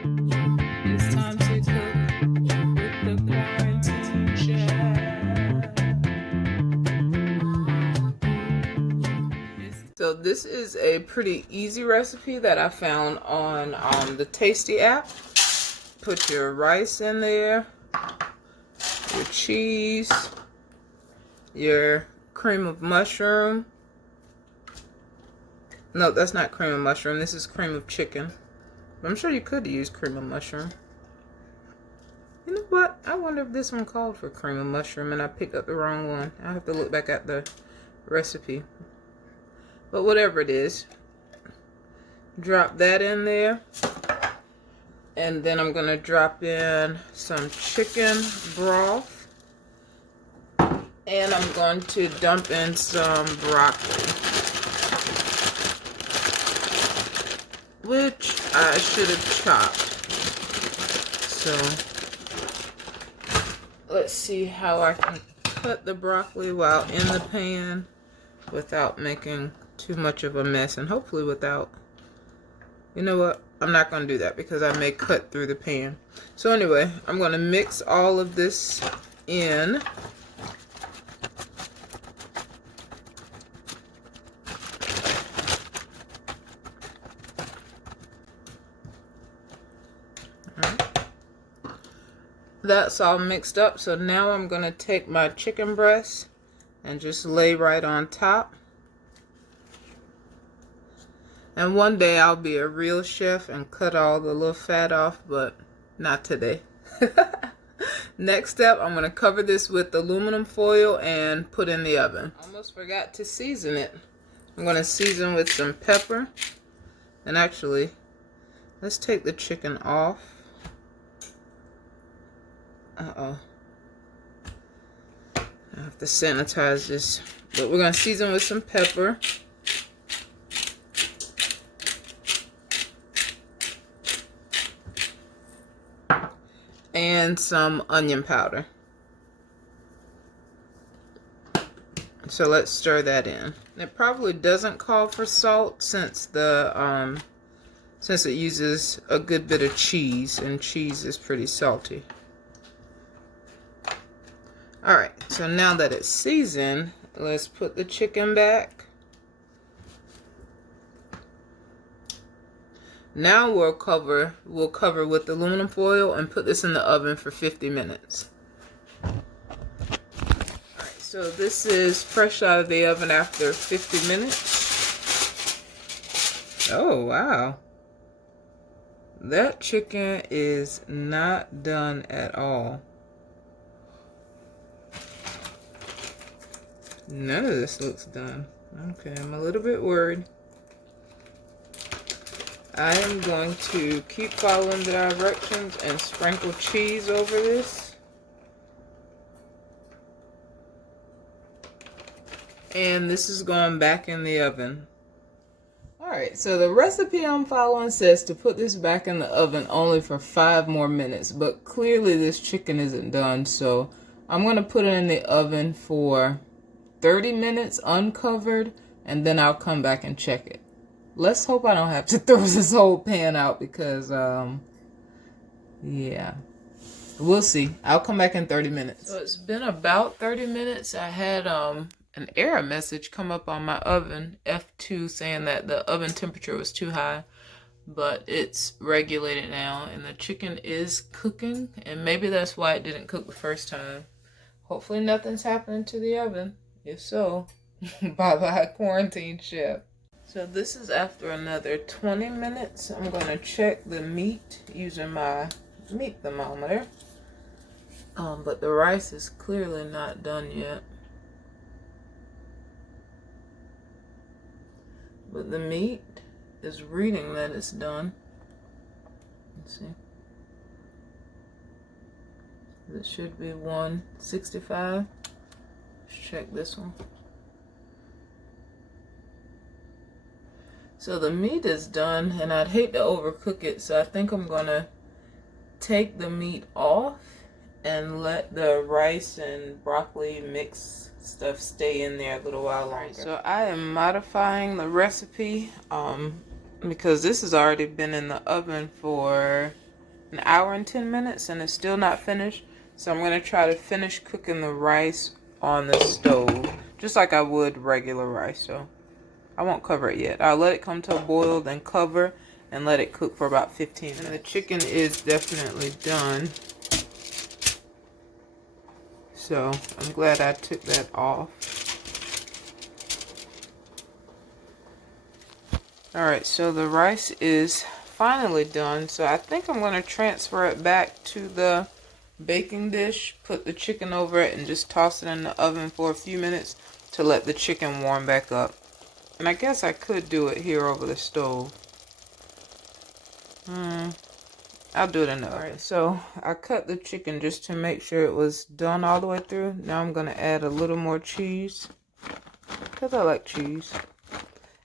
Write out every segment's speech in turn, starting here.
It's time to cook with the quarantine chef. So this is a pretty easy recipe that I found on the Tasty app. Put your rice in there, your cheese, your cream of mushroom. No, that's not cream of mushroom. This is cream of chicken. I'm sure you could use cream of mushroom. You know what? I wonder if this one called for cream of mushroom and I picked up the wrong one. I'll have to look back at the recipe. But whatever it is, drop that in there. And then I'm going to drop in some chicken broth. And I'm going to dump in some broccoli, which I should have chopped. So let's see how I can cut the broccoli while in the pan without making too much of a mess, and hopefully without, you know what, I'm not going to do that because I may cut through the pan. So anyway, I'm going to mix all of this in. That's all mixed up, so now I'm going to take my chicken breast and just lay right on top. And one day I'll be a real chef and cut all the little fat off, but not today. Next step, I'm going to cover this with aluminum foil and put in the oven. Almost forgot to season it. I'm going to season with some pepper. And actually, let's take the chicken off. Uh-oh. I have to sanitize this. But we're going to season with some pepper. And some onion powder. So let's stir that in. It probably doesn't call for salt since since it uses a good bit of cheese, and cheese is pretty salty. Alright, so now that it's seasoned, let's put the chicken back. Now we'll cover with aluminum foil and put this in the oven for 50 minutes. Alright, so this is fresh out of the oven after 50 minutes. Oh, wow. That chicken is not done at all. None of this looks done. Okay, I'm a little bit worried. I am going to keep following the directions and sprinkle cheese over this. And this is going back in the oven. Alright, so the recipe I'm following says to put this back in the oven only for 5 more minutes. But clearly this chicken isn't done, so I'm going to put it in the oven for 30 minutes uncovered, and then I'll come back and check it. Let's hope I don't have to throw this whole pan out because, yeah. We'll see. I'll come back in 30 minutes. So it's been about 30 minutes. I had an error message come up on my oven, F2, saying that the oven temperature was too high. But it's regulated now, and the chicken is cooking. And maybe that's why it didn't cook the first time. Hopefully nothing's happening to the oven. If so, bye-bye quarantine chef. So this is after another 20 minutes. I'm going to check the meat using my meat thermometer. But the rice is clearly not done yet. But the meat is reading that it's done. Let's see. It should be 165. Let's check this one. So the meat is done, and I'd hate to overcook it, so I think I'm gonna take the meat off and let the rice and broccoli mix stuff stay in there a little while longer. So I am modifying the recipe because this has already been in the oven for an hour and 10 minutes and it's still not finished. So I'm going to try to finish cooking the rice on the stove, just like I would regular rice. So I won't cover it yet. I'll let it come to a boil, then cover and let it cook for about 15 minutes. And the chicken is definitely done. So I'm glad I took that off. Alright, so the rice is finally done. So I think I'm going to transfer it back to the baking dish, put the chicken over it, and just toss it in the oven for a few minutes to let the chicken warm back up. And I guess I could do it here over the stove. I'll do it in the oven. Alright, so I cut the chicken just to make sure it was done all the way through. Now I'm going to add a little more cheese, because I like cheese.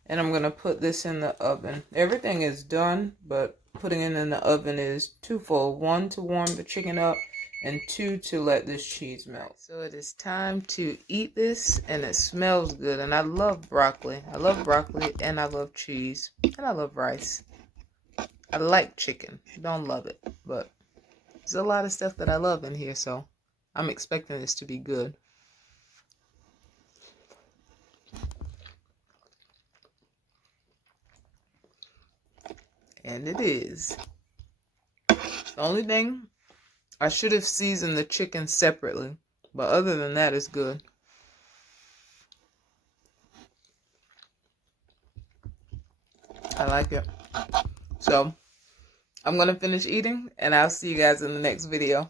And I'm going to put this in the oven. Everything is done, but putting it in the oven is twofold. One, to warm the chicken up, and two, to let this cheese melt. So it is time to eat this, and it smells good. And I love broccoli. I love broccoli, and I love cheese, and I love rice. I like chicken. Don't love it, but there's a lot of stuff that I love in here, so I'm expecting this to be good. And it is. The only thing, I should have seasoned the chicken separately. But other than that, it's good. I like it. So, I'm going to finish eating, and I'll see you guys in the next video.